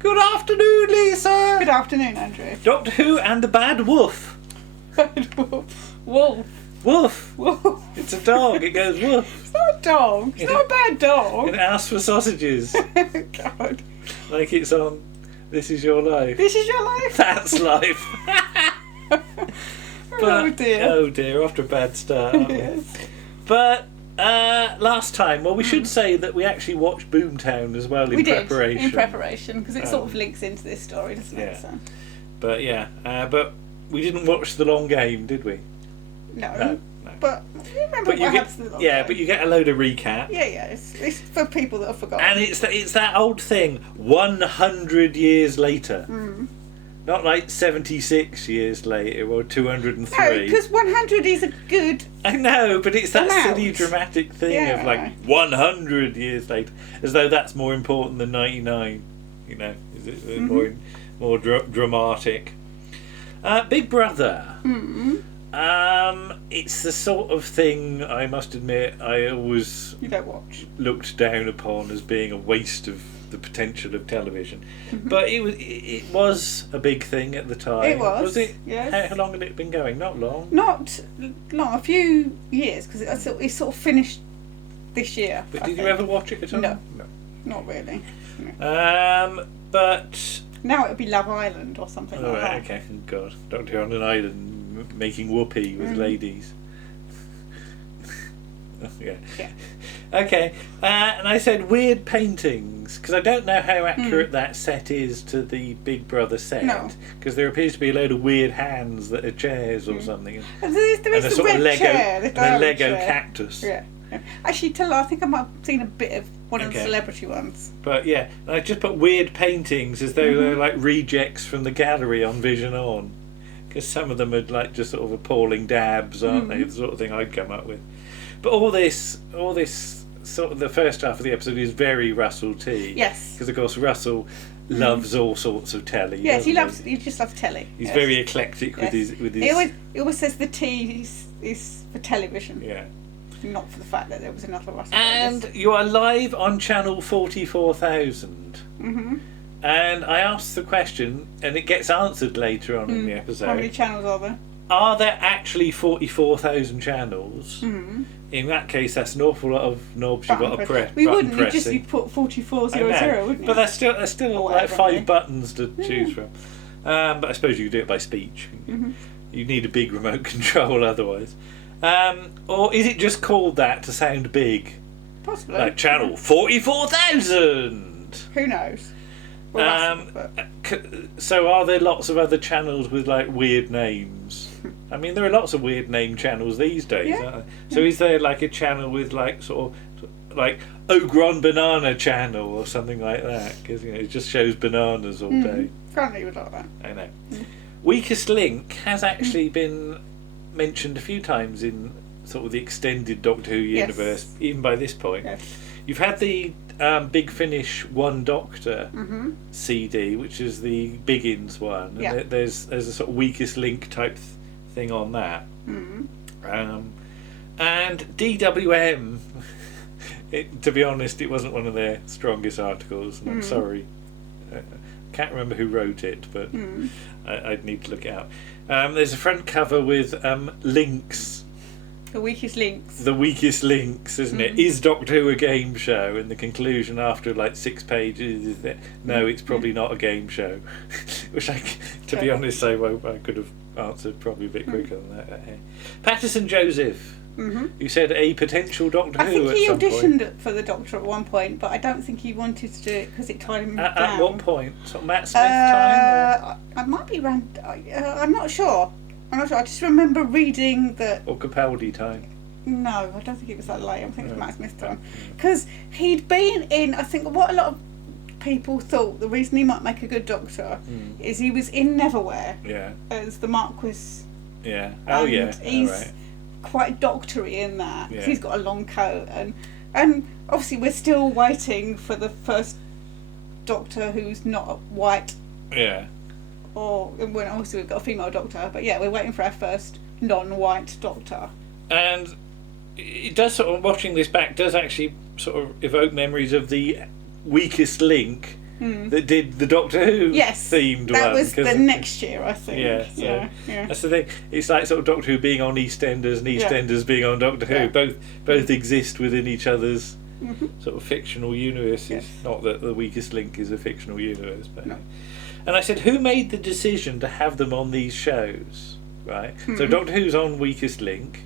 Good afternoon, Lisa. Good afternoon, Andrew. Doctor Who and the Bad Wolf. Wolf. Woof. Wolf. It's a dog. It goes woof. It's not a dog. It's not a bad dog. It asks for sausages. God. Like it's on This Is Your Life. This is your life? That's life. Oh dear. Oh dear, after a bad start, aren't we? Yes. But last time, we should say that we actually watched Boomtown as well in preparation. In preparation, because it sort of links into this story, doesn't it? So. But but we didn't watch The Long Game, did we? No. But you remember what happens to the long game. But you get a load of recap. Yeah. It's for people that have forgotten. And it's that old thing, 100 years later. Not like 76 years later or 203. No, because 100 is a good... I know, but it's that amount. silly dramatic thing of like 100 years later. As though that's more important than 99. You know, is it more dramatic? Big Brother. It's the sort of thing, I must admit, I always You don't watch. looked down upon as being a waste of the potential of television. But it was a big thing at the time. It was. Was it? Yes. How long had it been going? Not long. Not long, a few years, because it sort of finished this year. But I did you think. ever watch it at all? No. Not really. No. But Now it would be Love Island or something oh, like right, that. okay. God, Doctor Who on an island making whoopee with ladies. Yeah. Okay, and I said weird paintings because I don't know how accurate that set is to the Big Brother set. No. Because there appears to be a load of weird hands that are chairs or something. There is And a the sort of red Lego, chair, the and a Lego chair. cactus. Yeah. Actually, I think I might have seen a bit of one of the Okay. celebrity ones. But yeah, and I just put weird paintings as though they're like rejects from the gallery on Vision On. Because some of them are like just sort of appalling dabs, aren't they? The sort of thing I'd come up with. But all this sort of the first half of the episode is very Russell T. Yes. Because of course Russell loves all sorts of telly. Yes, doesn't he just loves telly. He's very eclectic with his. He always says the T is for television. Yeah. Not for the fact that there was another Russell. And you are live on channel 44,000. And I asked the question, and it gets answered later on in the episode. How many channels are there? Are there actually 44,000 channels? In that case, that's an awful lot of knobs you've got to press. We wouldn't. You'd put 4400, wouldn't you? But there's still Or like whatever, 5 really. buttons to choose from. But I suppose you could do it by speech. You need a big remote control otherwise. Or is it just called that to sound big? Possibly. Like channel 44,000. Who knows? Well, So are there lots of other channels with like weird names? I mean, there are lots of weird name channels these days, aren't there? So is there like a channel with like sort of like Ogron Banana Channel or something like that? Because it just shows bananas all day. Currently would like that. I know. Weakest Link has actually been mentioned a few times in sort of the extended Doctor Who universe, even by this point. Yes. You've had the Big Finish One Doctor CD, which is the Biggins one. And Yeah. there's a sort of Weakest Link type thing on that. And DWM, to be honest, it wasn't one of their strongest articles, and I'm sorry. I can't remember who wrote it, but I'd need to look it up. There's a front cover with links. The weakest links. The weakest links, isn't it? Is Doctor Who a game show? And the conclusion after like 6 pages is that no, it's probably not a game show. Which, to be honest, I could have answered probably a bit quicker than that. Patterson Joseph, who said a potential Doctor I Who think he at some auditioned point. for the Doctor at one point, but I don't think he wanted to do it because it tied him down. At what point? Sort of Matt Smith time? I might be around. I'm not sure. I just remember reading that. Or Capaldi time? No, I don't think it was that late. I think it was Matt Smith time. Because he'd been in, I think, what a lot of people thought the reason he might make a good Doctor is he was in Neverwhere as the Marquis. Yeah. Oh, and yeah. He's quite doctory in that. 'Cause Yeah. he's got a long coat. And obviously we're still waiting for the first Doctor who's not white. Yeah. Or when obviously we've got a female Doctor, but yeah, we're waiting for our first non-white Doctor. And it does sort of, watching this back, does actually sort of evoke memories of the Weakest Link that did the Doctor Who themed one. That was the next year, I think. Yeah, so, yeah. That's the thing. It's like sort of Doctor Who being on EastEnders and EastEnders being on Doctor Who. Both exist within each other's sort of fictional universes. Yes. Not that The Weakest Link is a fictional universe, but. No. And I said, who made the decision to have them on these shows? Right. So Doctor Who's on Weakest Link.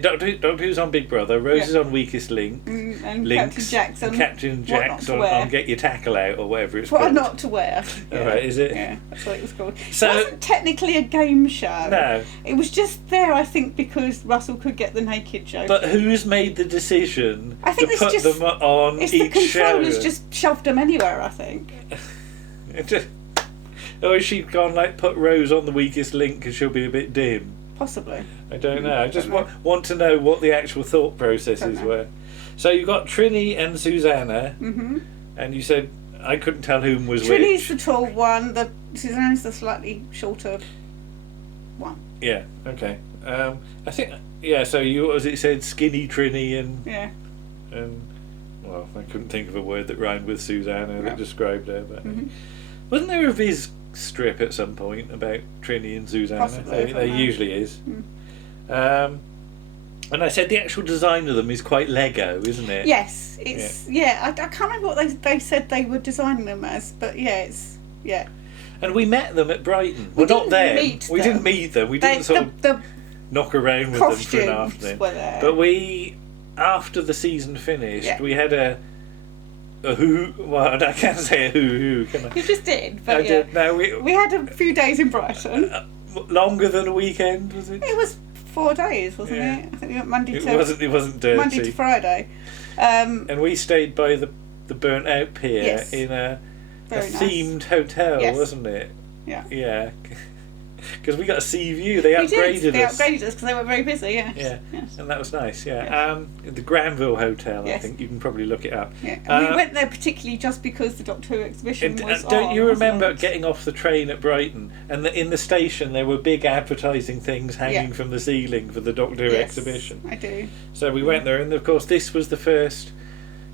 Doctor Who's on Big Brother, Rose is on Weakest Link, and Links, Captain Jack's on Get Your Tackle Out or whatever it's what called. What Not to Wear. Alright, is it? Yeah, that's what it was called. So, it wasn't technically a game show. No. It was just there, I think, because Russell could get the naked joke. But who's made the decision to put them on each show? The controllers just shoved them anywhere, I think. Or has she gone like, put Rose on the Weakest Link because she'll be a bit dim? Possibly. I don't know. I just want to know what the actual thought processes were. So you got Trini and Susanna, and you said I couldn't tell whom was which. Trini's the tall one. Susanna's the slightly shorter one. Yeah. Okay. I think. Yeah. So as it said, skinny Trini and well, I couldn't think of a word that rhymed with Susanna that described her. But wasn't there a Viz strip at some point about Trini and Susanna? Possibly, there usually is. And I said the actual design of them is quite Lego, isn't it? Yes, it's I can't remember what they said they were designing them as, but it's And we met them at Brighton. Well, not them. We didn't meet them. We didn't sort of knock around with them for an afternoon. Were there. But we, after the season finished, we had a who. Well, I can't say a who. Can I? You just did. But I did. No, we had a few days in Brighton. Longer than a weekend, was it? It was 4 days, wasn't it? I think we went Monday to. It wasn't dirty. Monday to Friday. And we stayed by the burnt out pier in a themed hotel, wasn't it? Yeah. Yeah. Because we got a sea view. They upgraded us. They upgraded us because they were very busy. Yeah. And that was nice. Yeah. The Granville Hotel. I think you can probably look it up. Yeah. And we went there particularly just because the Doctor Who exhibition was on. Don't you remember getting off the train at Brighton and in the station there were big advertising things hanging from the ceiling for the Doctor Who exhibition? I do. So we went there, and of course this was the first,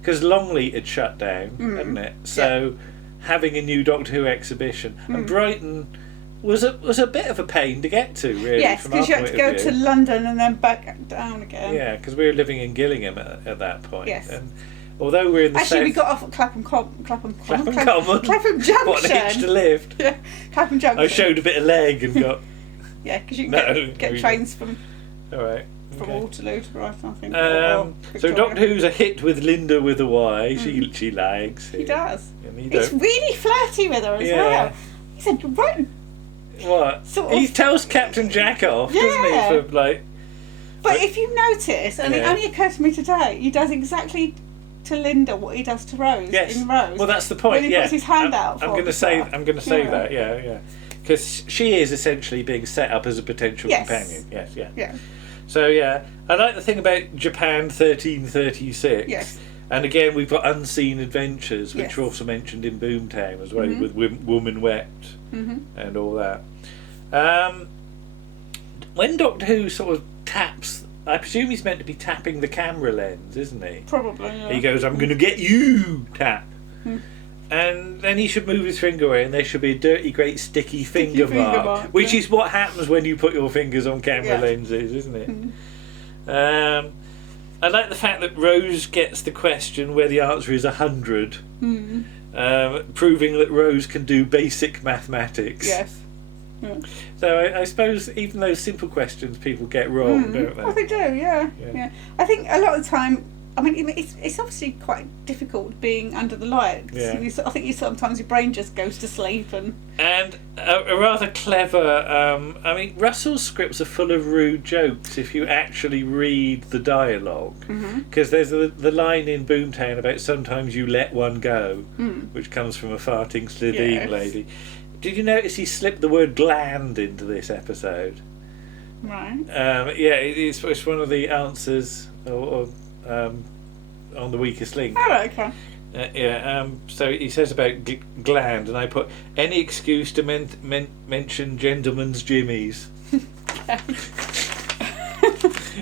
because Longleat had shut down, hadn't it? So having a new Doctor Who exhibition, and Brighton was a bit of a pain to get to, really. Yes, because you had to go to London and then back down again. Yeah, because we were living in Gillingham at that point. Yes. And although we're in the Actually, south, we got off at Clapham Common. Clapham Junction. What an hitch to lift. Yeah, Clapham Junction. I showed a bit of leg and got. Yeah, because you can get trains from. All right. From Waterloo to Brighton, I think. So Doctor Who's a hit with Linda with a Y. She likes. He does. And he's really flirty with her as well. He said, right. What? He tells Captain Jack off, doesn't he? For like. But if you notice, and it only occurred to me today, he does exactly to Linda what he does to Rose in Rose. Well, that's the point. When he puts his hand out. I'm going to say that. Yeah. Because she is essentially being set up as a potential companion. Yes. Yeah. So I like the thing about Japan 1336. Yes. And again, we've got Unseen Adventures, which are also mentioned in Boomtown as well, with Woman Wept and all that. When Doctor Who sort of taps, I presume he's meant to be tapping the camera lens, isn't he? Probably, yeah. He goes, I'm going to get you, tap. And then he should move his finger away and there should be a dirty, great, sticky finger mark, which is what happens when you put your fingers on camera lenses, isn't it? I like the fact that Rose gets the question where the answer is 100, proving that Rose can do basic mathematics. Yes. Yeah. So I suppose even those simple questions people get wrong, don't they? Oh, they do, yeah. I think a lot of the time, I mean, it's obviously quite difficult being under the lights. Yeah. I think sometimes your brain just goes to sleep. And a rather clever, I mean, Russell's scripts are full of rude jokes if you actually read the dialogue. Because there's the line in Boomtown about sometimes you let one go, which comes from a farting Slitheen lady. Did you notice he slipped the word gland into this episode? Right. It's one of the answers on the Weakest Link. Oh, okay. So he says about gland, and I put any excuse to mention gentlemen's jimmies.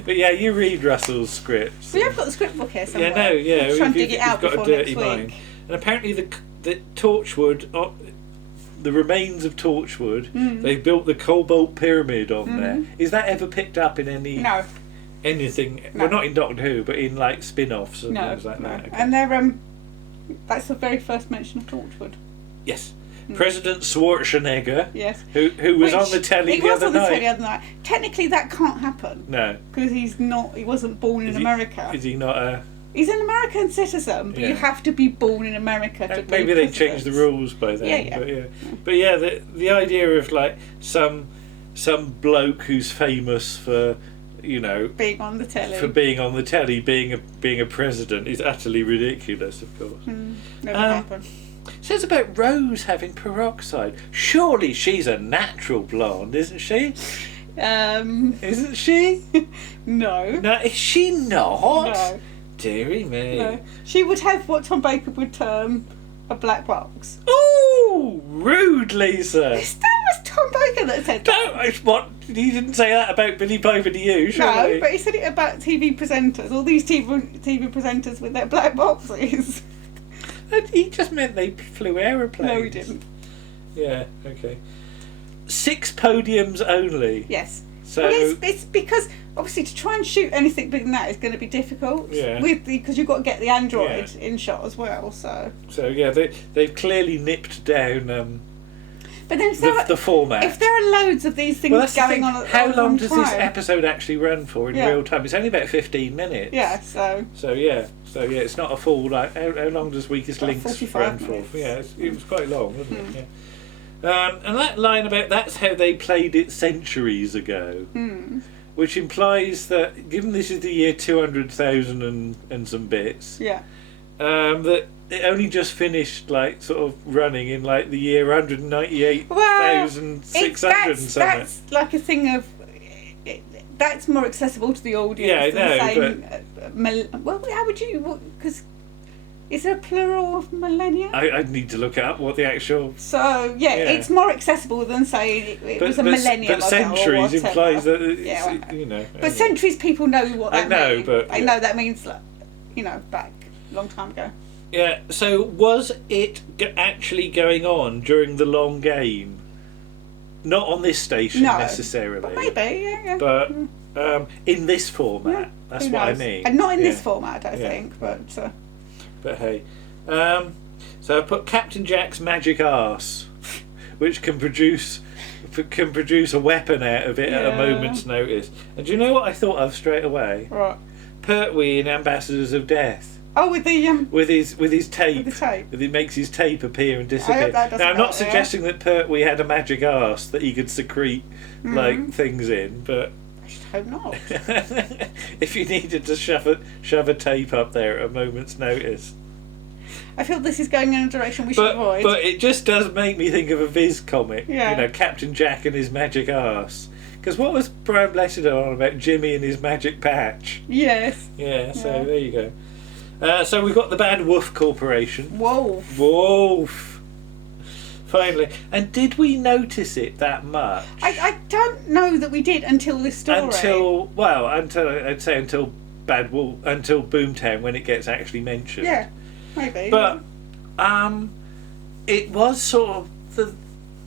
But you read Russell's scripts. We have got the script book here somewhere. Yeah, no, yeah. Try and dig it out got before a dirty next mind. week. And apparently Torchwood, the remains of Torchwood, they built the Cobalt Pyramid on there. Is that ever picked up in any... No. Anything? No. Well, not in Doctor Who, but in like spin-offs and things like that. Okay. And they're that's the very first mention of Torchwood. Yes. President Schwarzenegger. Yes. Who was on the telly the other night. Technically, that can't happen. No. Because he's not. He wasn't born in America. Is he not a? He's an American citizen, but you have to be born in America to be maybe they changed the rules by then. Yeah. But the idea of like some bloke who's famous for, you know, being on the telly, being a president is utterly ridiculous, of course. Never happened. Says about Rose having peroxide. Surely she's a natural blonde, isn't she? Isn't she? No. No, is she not? No. Dearie me. No. She would have what Tom Baker would term a black box. Ooh, rude, Lisa. That was Tom Baker that said that. What? He didn't say that about Billy Piper to you, surely? No, but he said it about TV presenters. All these TV presenters with their black boxes. And he just meant they flew aeroplanes. No, he didn't. Yeah, okay. 6 podiums only. Yes. So well, it's because obviously to try and shoot anything bigger than that is going to be difficult. Yeah. Because you've got to get the android in shot as well. So yeah, they've clearly nipped down. But then the format. If there are loads of these things going on, how long does this episode actually run for in real time? It's only about 15 minutes. Yeah. So yeah, it's not a full. Like how long does Weakest Links run for? Yeah, it was quite long, wasn't it? Yeah. And that line about that's how they played it centuries ago, which implies that given this is the year 200,000 and some bits, that it only just finished like sort of running in like the year 198,600 and something. That's like a thing of that's more accessible to the audience. Yeah, I know. Well, how would you? Because is there a plural of millennia? I'd need to look up what the actual. So it's more accessible than saying it was a millennium. But centuries implies that you know. But centuries, people know what that means. I know, but I know that means like, you know, back a long time ago. Yeah. So was it actually going on during the long game? Not on this station necessarily. But maybe, yeah. But in this format, that's what I mean. And not in this format, I don't think. But hey, so I put Captain Jack's magic arse, which can produce a weapon out of it at a moment's notice. And do you know what I thought of straight away? Right. Pertwee in Ambassadors of Death. Oh, with the with his tape. With the tape. It makes his tape appear and disappear. Now I'm not suggesting that Pertwee had a magic arse that he could secrete like things in, but I should hope not. if you needed to shove a tape up there at a moment's notice. I feel this is going in a direction we should avoid. But it just does make me think of a Viz comic. Yeah. You know, Captain Jack and his magic arse. Because what was Brian Blessed on about Jimmy and his magic patch? Yes. Yeah, so there you go. So we've got the Bad Wolf Corporation. Wolf. Finally. And did we notice it that much? I don't know that we did until this story. Until Bad Wolf, until Boomtown, when it gets actually mentioned. Yeah, maybe. But it was sort of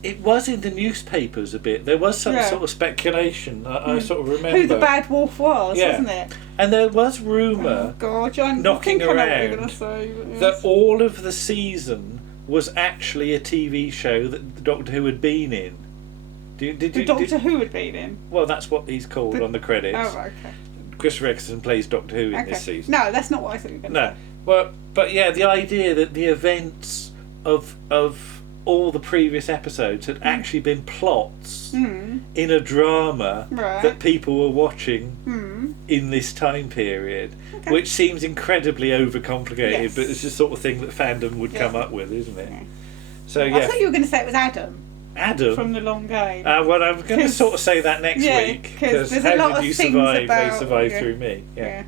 it was in the newspapers a bit. There was some sort of speculation. I sort of remember who the Bad Wolf was, wasn't it? And there was rumour knocking around that all of the season was actually a TV show that Doctor Who had been in. Doctor Who had been in? Well, that's what he's called on the credits. Oh, okay. Chris Eccleston plays Doctor Who in this season. No, that's not what I thought you were going to say. Well, but yeah, the idea that the events of all the previous episodes had actually been plots in a drama that people were watching in this time period, which seems incredibly overcomplicated, but it's the sort of thing that fandom would come up with, isn't it? Yeah. So I thought you were going to say it was Adam. Adam from the long game. Well, I'm going to sort of say that next week, because how did you survive? They survived through me. Yeah.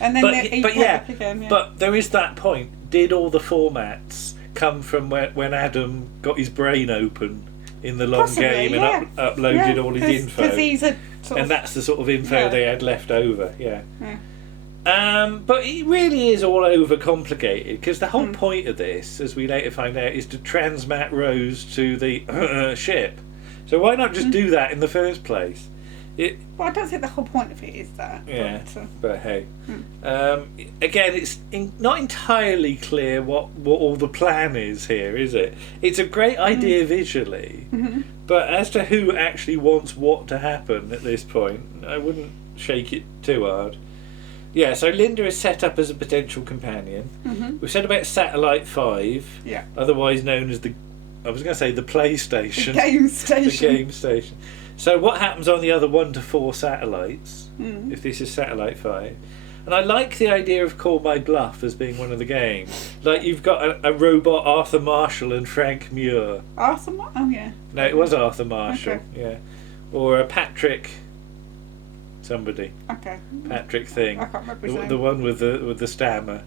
And then again. But there is that point. Did all the formats come from when Adam got his brain open in the long game and uploaded all his info? He's and that's the sort of info they had left over. But it really is all overcomplicated, because the whole point of this, as we later find out, is to transmat Rose to the ship. So why not just do that in the first place? Well, I don't think the whole point of it is that. Yeah, but hey. Again, it's not entirely clear what all the plan is here, is it? It's a great idea visually, but as to who actually wants what to happen at this point, I wouldn't shake it too hard. Yeah, so Linda is set up as a potential companion. We've said about Satellite 5, otherwise known as the PlayStation. The game station. The game station. So what happens on the other 1 to 4 satellites, if this is Satellite 5? And I like the idea of Call My Bluff as being one of the games. Like, you've got a robot Arthur Marshall and Frank Muir. Arthur Marshall? Oh, yeah. No, it was Arthur Marshall, okay. yeah. Or a Patrick... somebody. Okay. Patrick thing. I can't remember his name. The one with the stammer.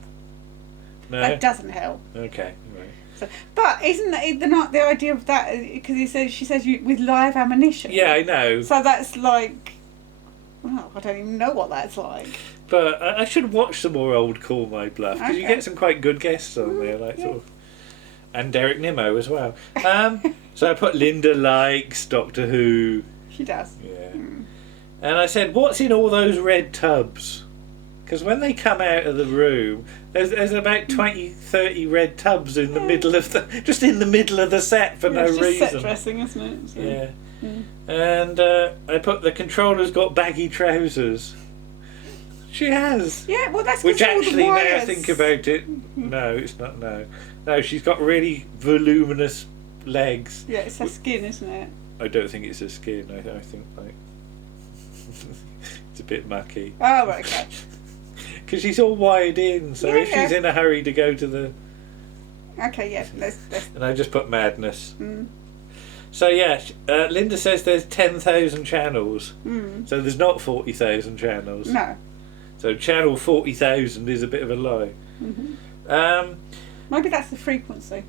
No? That doesn't help. Okay, right. So, but isn't the idea of that, because she says with live ammunition? Yeah, I know. So that's like, well, I don't even know what that's like. But I should watch some more old Call My Bluff, because you get some quite good guests on there, like sort of, and Derek Nimmo as well. So I put Linda likes Doctor Who. She does. Yeah. And I said, what's in all those red tubs? Because when they come out of the room, there's about 20, 30 red tubs in the middle of just in the middle of the set for no it's just reason. Set dressing, isn't it? So, yeah. And I put the controller's got baggy trousers. She has. Yeah, well that's which all actually, the now wires. I think about it, no, it's not. No, she's got really voluminous legs. Yeah, it's her skin, isn't it? I don't think it's her skin. I think like it's a bit mucky. Oh, right, okay. Because she's all wired in, so if she's in a hurry to go to the... Okay, yeah. And I just put madness. So yeah, Linda says there's 10,000 channels. So there's not 40,000 channels. No. So channel 40,000 is a bit of a lie. Maybe that's the frequency.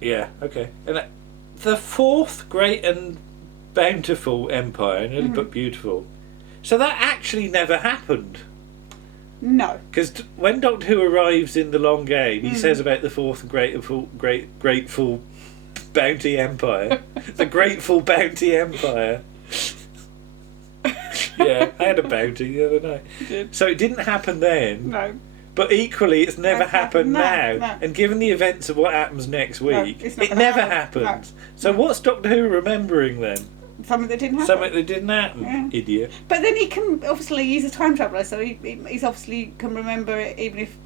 Yeah, okay. And the fourth great and bountiful empire, I nearly put beautiful. So that actually never happened. No. Because when Doctor Who arrives in the long game, he says about the fourth grateful bounty empire. The grateful bounty empire. Yeah, I had a bounty the other night. You did. So it didn't happen then. No. But equally, it's never happened now. No. And given the events of what happens next week, it never happens. No. So what's Doctor Who remembering then? Something that didn't happen. Something that didn't happen. Yeah. Idiot. But then he can, obviously, he's a time traveller, so he's obviously can remember it, even if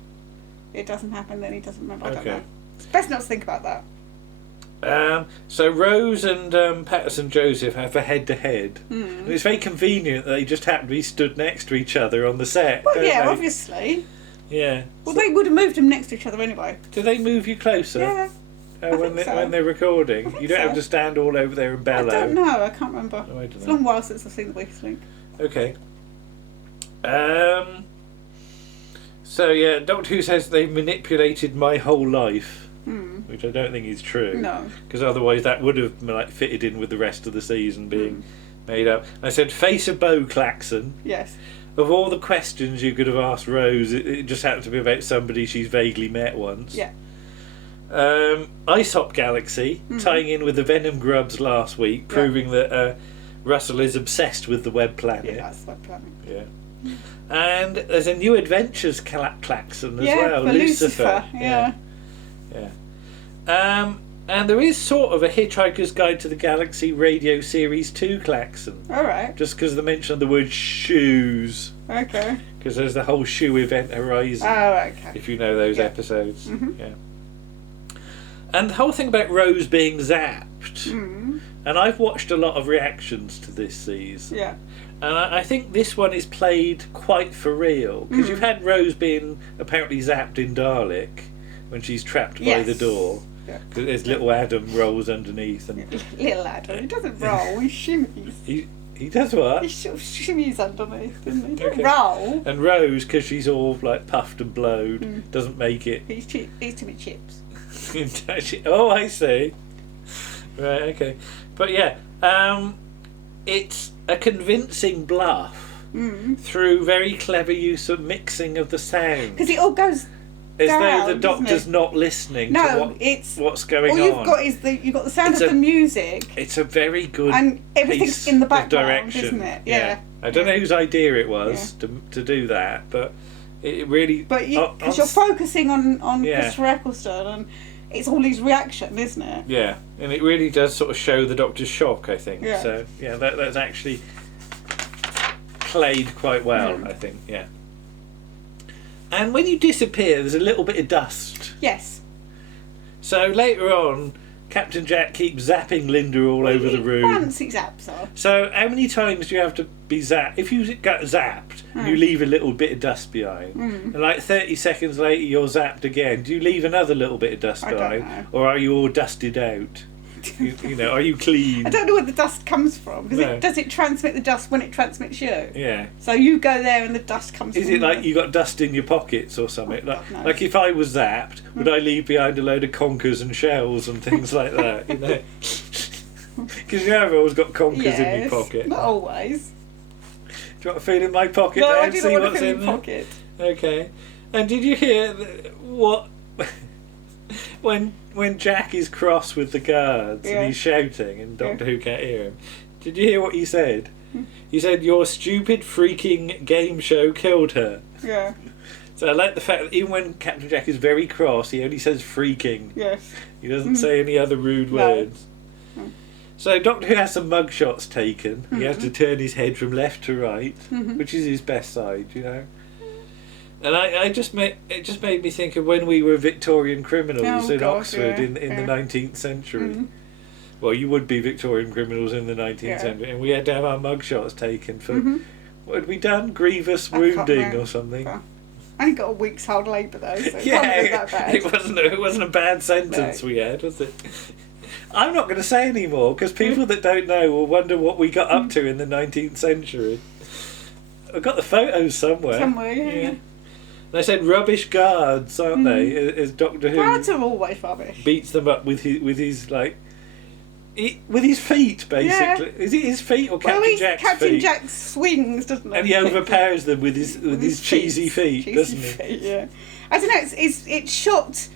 it doesn't happen, then he doesn't remember. I don't know. It's best not to think about that. So Rose and Patterson Joseph have a head-to-head. And it's very convenient that they just happen to be stood next to each other on the set. Well, yeah, obviously. Yeah. Well, they would have moved them next to each other anyway. Do they move you closer? Yeah. When they're recording, you don't have to stand all over there and bellow. I don't know. I can't remember. No, I don't It's a know. long while since I've seen The Weakest Link. Okay. So yeah, Doctor Who says they've manipulated my whole life, which I don't think is true. No. Because otherwise that would have fitted in with the rest of the season being made up. I said face a bow klaxon. Yes. Of all the questions you could have asked Rose, it just happened to be about somebody she's vaguely met once. Yeah. Ice Hop Galaxy, tying in with the Venom Grubs last week, proving that Russell is obsessed with the Web Planet. Yeah, that's Web Planet. Yeah. And there's a New Adventures klaxon as well, for Lucifer. Yeah. And there is sort of a Hitchhiker's Guide to the Galaxy Radio Series 2 klaxon. Alright. Just because the mention of the word shoes. Okay. Because there's the whole shoe event Horizon. Oh, okay. If you know those episodes. Yeah. And the whole thing about Rose being zapped. And I've watched a lot of reactions to this season. Yeah. And I think this one is played quite for real. Because you've had Rose being apparently zapped in Dalek when she's trapped by the door. Yeah. Because there's little Adam rolls underneath. And Little Adam. He doesn't roll, he shimmies. he does what? He sort of shimmies underneath, doesn't he? He doesn't Okay. roll. And Rose, because she's all like puffed and blowed, doesn't make it. He's too many chips. Oh, I see. Right, okay. But yeah, it's a convincing bluff through very clever use of mixing of the sound. Because it all goes as down, though the Doctor's not listening to what's going on. All you've got is you've got the sound of the music. It's a very good and everything's piece in the background, direction. isn't it? Yeah. I don't know whose idea it was to do that, but it really. But because you're focusing on Christopher Eccleston, and it's all his reaction, isn't it? Yeah, and it really does sort of show the Doctor's shock, I think. Yeah. So that's actually played quite well, I think. Yeah. And when you disappear, there's a little bit of dust. Yes. So later on, Captain Jack keeps zapping Linda all over the room. Once he zaps her. So how many times do you have to be zapped? If you get zapped, you leave a little bit of dust behind. And like 30 seconds later, you're zapped again. Do you leave another little bit of dust behind? Don't know. Or are you all dusted out? you know, are you clean? I don't know where the dust comes from. Does it transmit the dust when it transmits you? Yeah. So you go there and the dust comes from Is it like you got dust in your pockets or something? No. Like if I was zapped, would I leave behind a load of conkers and shells and things like that? You know, because I've always got conkers in my pocket. Not always. Do you want to feel in my pocket? No, I and do see not want what's to feel in in your there? pocket. Okay. And did you hear what when Jack is cross with the guards and he's shouting and Doctor Who can't hear him? Did you hear what he said? He said, "Your stupid freaking game show killed her." Yeah. So I like the fact that even when Captain Jack is very cross, he only says freaking. Yes. He doesn't say any other rude words. So Doctor Who has some mugshots taken. He has to turn his head from left to right, which is his best side, you know. And it just made me think of when we were Victorian criminals in Oxford in the 19th century. Well, you would be Victorian criminals in the 19th century, and we had to have our mugshots taken for what had we done? Grievous wounding or something. I only got a week's hard labour though, so it wasn't that bad. It wasn't a bad sentence we had, was it? I'm not going to say any more because people that don't know will wonder what we got up to in the 19th century. I've got the photos somewhere. Yeah. They said rubbish guards, aren't they? As Doctor Who guards are always rubbish. Beats them up with his feet, basically. Yeah. Is it his feet or Captain Jack's feet? Captain Jack swings, doesn't he? And he overpowers them with his cheesy feet, doesn't he? Yeah. I don't know. It's shot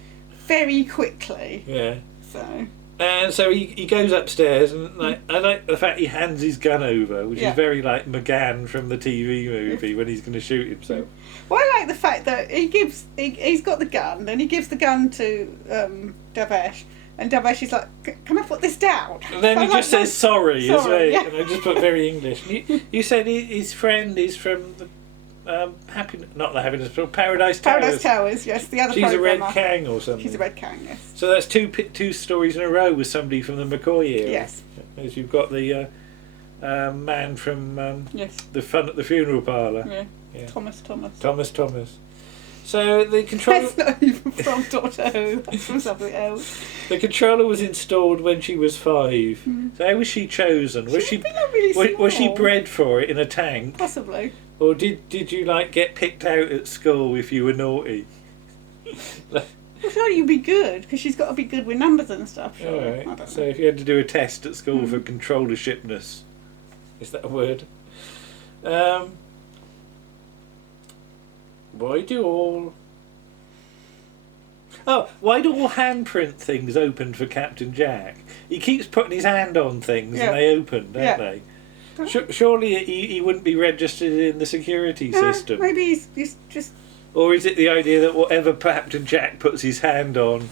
very quickly. Yeah. So. And so he goes upstairs, and I like the fact he hands his gun over, which is very like McGann from the TV movie when he's going to shoot himself. Well, I like the fact that he's got the gun, and he gives the gun to Davesh, and Davesh is like, "Can I put this down?" And then he just says sorry as well, and I just put very English. You said his friend is from the Paradise Towers. Paradise Towers, yes. The other. She's a Red Kang or something. She's a Red Kang, yes. So that's two stories in a row with somebody from the McCoy era. Yes. As you've got the man from the fun at the funeral parlour. Yeah. Thomas. So the controller. That's not even from Doctor Who. That's from something else. The controller was installed when she was 5. So how was she chosen? Was she bred for it in a tank? Possibly. Or did you get picked out at school if you were naughty? Well, surely you'd be good because she's got to be good with numbers and stuff. Sure. All right. So if you had to do a test at school for controllershipness, is that a word? Why do all handprint things open for Captain Jack? He keeps putting his hand on things and they open, don't they? Surely he wouldn't be registered in the security system. Maybe he's just... Or is it the idea that whatever Captain Jack puts his hand on...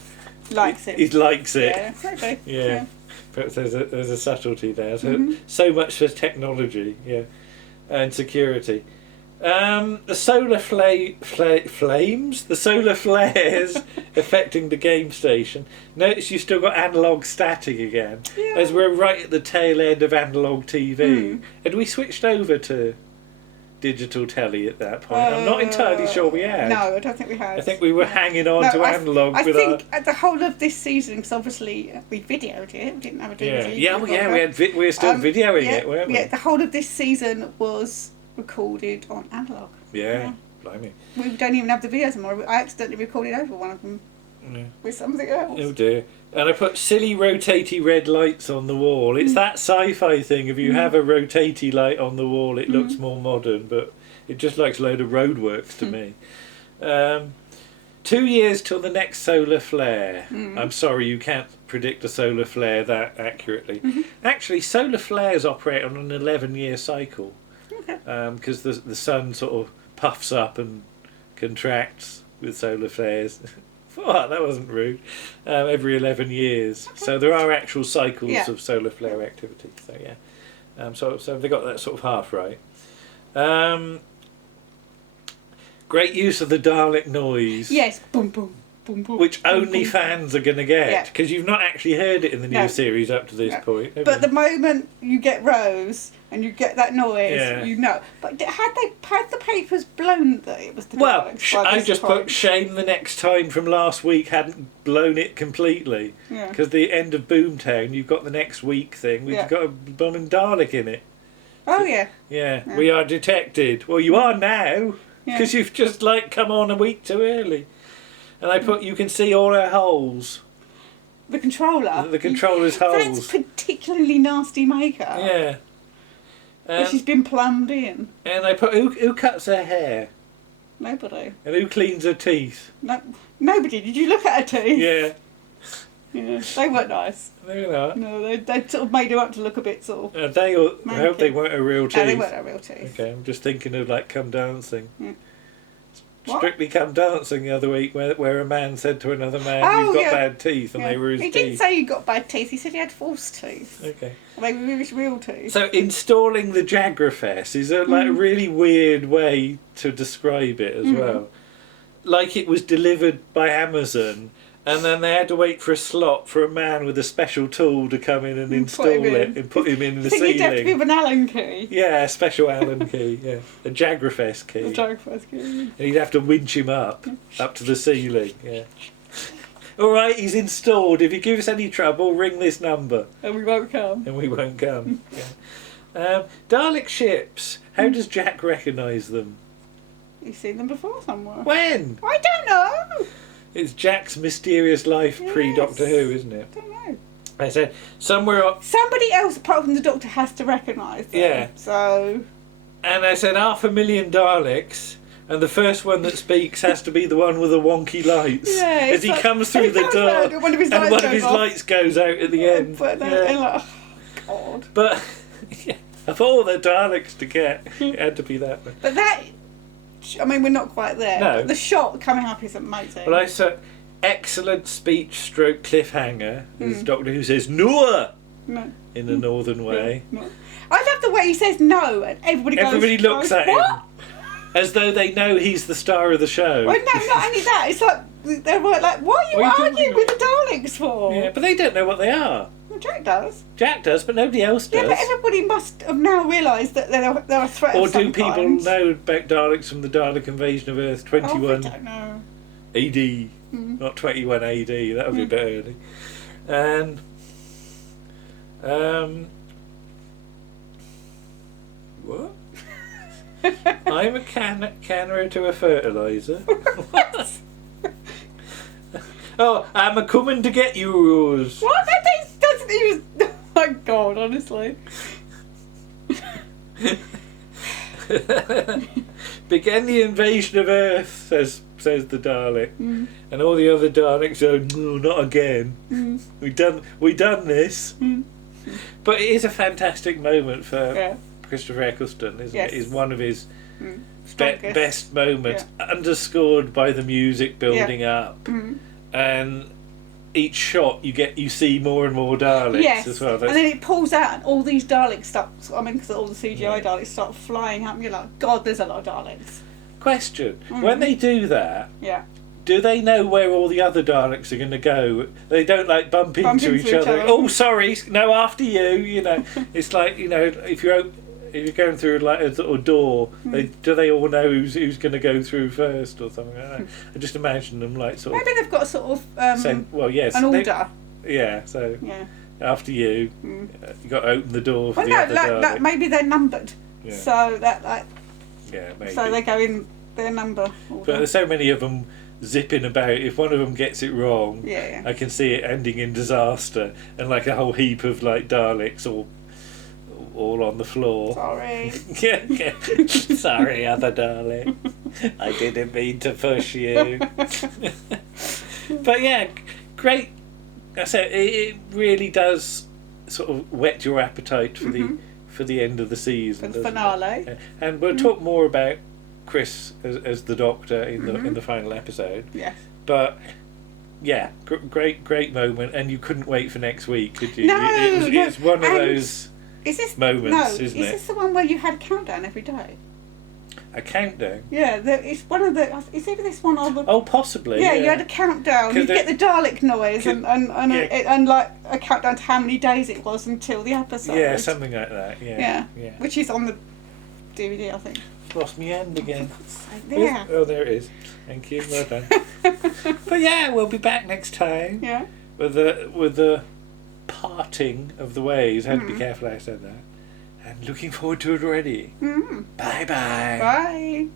He likes it. Yeah, maybe. Yeah. Perhaps there's a subtlety there. So much for technology, and security. The solar flames? The solar flares affecting the game station. Notice you've still got analogue static again, as we're right at the tail end of analogue TV. Had we switched over to digital telly at that point? I'm not entirely sure we had. No, I don't think we had. I think we were hanging on to analogue. I think at the whole of this season, because obviously we videoed it, we didn't have a DVD. We were still videoing it, weren't we? Yeah, the whole of this season was recorded on analogue. Yeah, blimey. We don't even have the videos anymore. I accidentally recorded over one of them. with something else. Oh dear. And I put silly rotatey red lights on the wall. It's that sci-fi thing. If you have a rotatey light on the wall, it looks more modern, but it just looks a load of roadworks to me. 2 years till the next solar flare. I'm sorry, you can't predict a solar flare that accurately. Actually, solar flares operate on an 11-year cycle, because the sun sort of puffs up and contracts with solar flares. What? That wasn't rude. Every 11 years. So there are actual cycles of solar flare activity. So yeah. So they got that sort of half right. Great use of the Dalek noise. Yes. Boom, boom, boom, boom. Which only fans are going to get. Because you've not actually heard it in the new series up to this point. But the moment you get Rose and you get that noise, you know. But had the papers blown that it was the Daleks? Well, I just put shame the next time from last week hadn't blown it completely. Because the end of Boomtown, you've got the next week thing. We've got a blooming Dalek in it. Oh, yeah. Yeah. We are detected. Well, you are now. Because you've just come on a week too early. And I put, you can see all her holes. The controller? The controller's holes. That's particularly nasty makeup. Yeah. But she's been plumbed in. And I put, who cuts her hair? Nobody. And who cleans her teeth? No, nobody. Did you look at her teeth? Yeah. Yeah, they weren't nice. They're not. No, they sort of made her up to look a bit sort of... I hope they weren't her real teeth. No, they weren't her real teeth. Okay, I'm just thinking of Come Dancing. What? Strictly Come Dancing the other week where a man said to another man, you've got bad teeth, and they were his teeth. He didn't say he got bad teeth, he said he had false teeth. Okay. And they were his real teeth. So installing the Jagrafess is a really weird way to describe it as well. Like it was delivered by Amazon, and then they had to wait for a slot for a man with a special tool to come in and install it and put him in the ceiling. You'd have to give an Allen key. Yeah, a special Allen key, a Jagrafess key. A Jagrafess key. And he'd have to winch him up to the ceiling, All right, he's installed. If you give us any trouble, ring this number. And we won't come. Dalek ships. How does Jack recognise them? You've seen them before somewhere. When? I don't know. It's Jack's mysterious life pre-Doctor Who, isn't it? I don't know. I said somewhere. Somebody else apart from the Doctor has to recognise them. Yeah. So. And I said 500,000 Daleks, and the first one that speaks has to be the one with the wonky lights. Yeah. As he comes through the door, and one of his lights goes out at the end. But they're like, oh, God. But of all the Daleks to get, it had to be that one. But that. I mean, we're not quite there. No. But the shot coming up is amazing. Well, I said excellent speech stroke cliffhanger. As Doctor Who says, Noah! No. In a northern way. No. I love the way he says no and everybody looks at what? him. As though they know he's the star of the show. Well, no, not only that. It's like, they're like, what are you arguing with the Daleks for? Yeah, but they don't know what they are. Well, Jack does. Jack does, but nobody else does. Yeah, but everybody must have now realised that they're a threat or of some do people kind. know about Daleks from the Dalek invasion of Earth 21 I don't know. AD? Not 21 AD, that would be a bit early. And what? I'm a canner to a fertiliser. What? Oh, I'm a coming to get yours. What? That doesn't even... Oh my God, honestly. Begin the invasion of Earth, says the Dalek. And all the other Daleks go, no, not again. We done this. But it is a fantastic moment for Christopher Eccleston, isn't it? It's one of his best moments, underscored by the music building up. And each shot you see more and more Daleks as well. And then it pulls out and all these Daleks start, because all the CGI Daleks start flying out and you're like, God, there's a lot of Daleks. Question, when they do that, do they know where all the other Daleks are going to go? They don't bump into each other. Oh, sorry, no, after you, It's like, if you're going through a sort of door, do they all know who's going to go through first or something like that? I just imagine them sort of... Maybe they've got sort of an order. After you, you got to open the door for the other Dalek. Maybe they're numbered. Yeah. So that maybe. So they go in their number order. But there's so many of them zipping about. If one of them gets it wrong, Yeah. I can see it ending in disaster, and like a whole heap of like Daleks all on the floor. Sorry. Yeah. Sorry, other Dalek. I didn't mean to push you. But yeah, great. I said it really does sort of whet your appetite for the end of the season. For the finale. Yeah. And we'll talk more about Chris as the Doctor in the final episode. Yes. But yeah, great moment, and you couldn't wait for next week, could you? No, it's one of those moments, isn't it? Is this the one where you had a countdown every day? A countdown? Yeah, it's one of the. It's either this one or the. Oh, possibly. Yeah, you had a countdown. You get the Dalek noise and like a countdown to how many days it was until the episode. Yeah, something like that. Yeah. Which is on the DVD, I think. Lost my hand again. Yeah. Oh, there it is. Thank you. Well done. But yeah, we'll be back next time. Yeah. With the parting of the ways. I had to be careful how I said that. And looking forward to it already. Bye-bye. Bye.